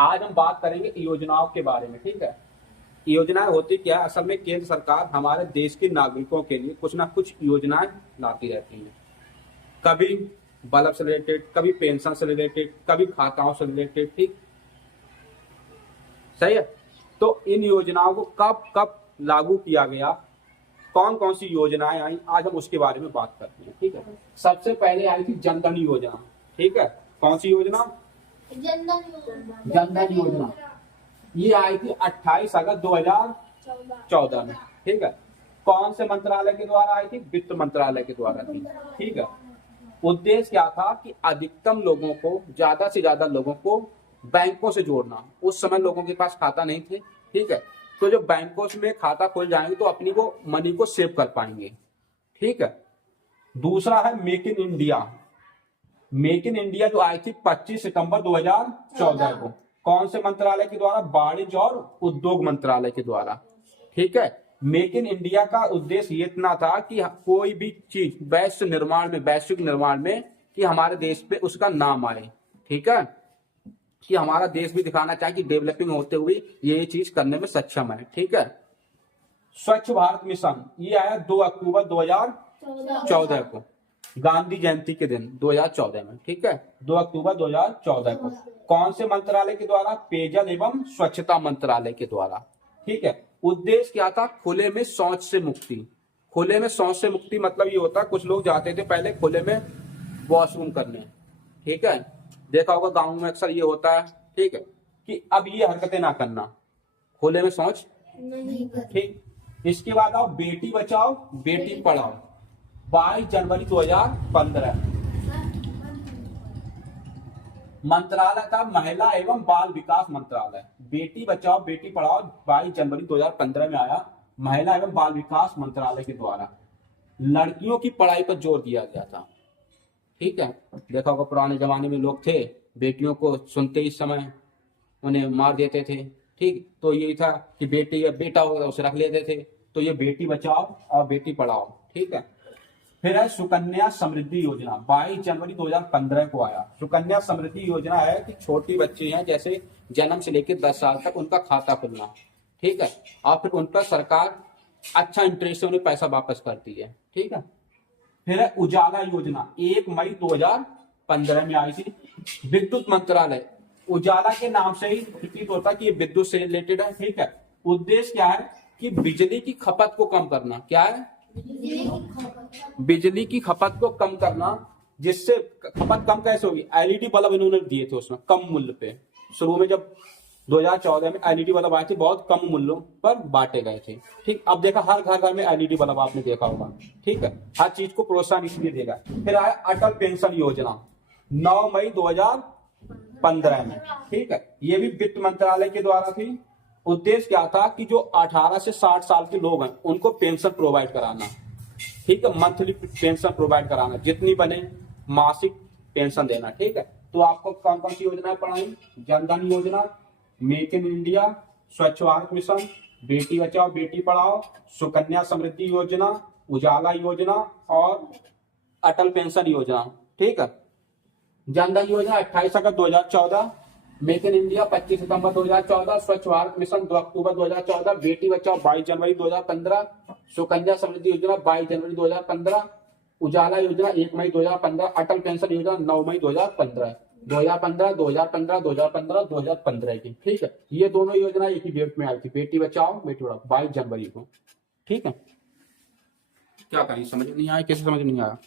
आज हम बात करेंगे योजनाओं के बारे में। ठीक है, योजनाएं होती क्या है? असल में केंद्र सरकार हमारे देश के नागरिकों के लिए कुछ ना कुछ योजनाएं लाती रहती है। कभी बल्ब से रिलेटेड, कभी पेंशन से रिलेटेड, कभी खाताओं से रिलेटेड। ठीक, सही है। तो इन योजनाओं को कब कब लागू किया गया, कौन कौन सी योजनाएं आई, आज हम उसके बारे में बात करते हैं। ठीक है, सबसे पहले आई थी जनधन योजना। ठीक है, कौन सी योजना? जनधन योजना। ये आई थी 28 अगस्त 2014 में। ठीक है, कौन से मंत्रालय के द्वारा आई थी? वित्त मंत्रालय के द्वारा थी। ठीक है, उद्देश्य क्या था कि अधिकतम लोगों को, ज्यादा से ज्यादा लोगों को बैंकों से जोड़ना। उस समय लोगों के पास खाता नहीं थे। ठीक है, तो जब बैंकों में खाता खुल जाएंगे तो अपनी वो मनी को सेव कर पाएंगे। ठीक है, दूसरा है make in India. Make in India जो आई थी 25 सितंबर 2014 को, कौन से मंत्रालय के द्वारा? वाणिज्य और उद्योग मंत्रालय के द्वारा। ठीक है, मेक इन इंडिया का उद्देश्य ये इतना था कि कोई भी चीज वैश्विक निर्माण में कि हमारे देश पे उसका नाम आए। ठीक है, कि हमारा देश भी दिखाना चाहे कि डेवलपिंग होते हुए ये चीज करने में सक्षम है। ठीक है, स्वच्छ भारत मिशन ये आया 2 अक्टूबर 2014 को, गांधी जयंती के दिन 2014 में। ठीक है, 2 अक्टूबर 2014 को। कौन से मंत्रालय के द्वारा? पेयजल एवं स्वच्छता मंत्रालय के द्वारा। ठीक है, उद्देश्य क्या था? खुले में शौच से मुक्ति। खुले में शौच से मुक्ति मतलब ये होता है, कुछ लोग जाते थे पहले खुले में वॉशरूम करने। ठीक है, देखा होगा गाँव में अक्सर ये होता है। ठीक है, कि अब ये हरकतें ना करना, खुले में शौच नहीं। ठीक, इसके बाद आओ बेटी बचाओ बेटी पढ़ाओ। 22 जनवरी 2015 मंत्रालय था महिला एवं बाल विकास मंत्रालय। बेटी बचाओ बेटी पढ़ाओ 22 जनवरी 2015 में आया, महिला एवं बाल विकास मंत्रालय के द्वारा। लड़कियों की पढ़ाई पर जोर दिया गया था। ठीक है, देखा होगा पुराने जमाने में लोग थे, बेटियों को सुनते ही समय उन्हें मार देते थे। ठीक, तो यही था कि बेटी या बेटा होगा उसे रख लेते थे। तो ये बेटी बचाओ और बेटी पढ़ाओ। ठीक है, फिर है सुकन्या समृद्धि योजना। 22 जनवरी 2015 को आया। सुकन्या समृद्धि योजना है कि छोटी बच्ची हैं, जैसे जन्म से लेकर 10 साल तक उनका खाता खुलना। ठीक है, और फिर उन पर सरकार अच्छा इंटरेस्ट से उन्हें पैसा वापस करती है। ठीक है, फिर है उजाला योजना, 1 मई 2015 में आई थी। विद्युत मंत्रालय, उजाला के नाम से ही प्रतीत होता है कि ये विद्युत से रिलेटेड है। ठीक है, उद्देश्य क्या है कि बिजली की खपत को कम करना। क्या है? बिजली की खपत को कम करना। जिससे खपत कम कैसे होगी? एलईडी बल्ब इन्होंने दिए थे उसमें कम मूल्य पे। शुरू में जब 2014 में एलईडी बल्ब आए थे, बहुत कम मूल्यों पर बांटे गए थे। ठीक, अब देखा हर घर घर में एलईडी बल्ब आपने देखा होगा। ठीक है, हर चीज को प्रोत्साहन इसलिए देगा। फिर आया अटल पेंशन योजना 9 मई 2015 में। ठीक है, ये भी वित्त मंत्रालय के द्वारा थी। उद्देश्य क्या था कि जो 18 से 60 साल के लोग हैं उनको पेंशन प्रोवाइड कराना। ठीक है, मंथली पेंशन प्रोवाइड कराना, जितनी बने मासिक पेंशन देना। ठीक है, तो आपको कौन कौन सी योजनाएं पढ़ाई? जनधन योजना, मेक इन इंडिया, स्वच्छ भारत मिशन, बेटी बचाओ बेटी पढ़ाओ, सुकन्या समृद्धि योजना, उजाला योजना और अटल पेंशन योजना। ठीक है, जनधन योजना 28 अगस्त 2014, मेक इन इंडिया 25 सितंबर 2014, स्वच्छ भारत मिशन 2 अक्टूबर 2014, बेटी बचाओ 22 जनवरी 2015, सुकन्या समृद्धि योजना 22 जनवरी 2015, उजाला योजना 1 मई 2015, अटल पेंशन योजना 9 मई 2015 की। ठीक है, ये दोनों योजना एक ही डेट में आई थी, बेटी बचाओ बेटी पढ़ाओ 22 जनवरी को। ठीक है, क्या कहीं समझ नहीं आया? कैसे समझ नहीं आया?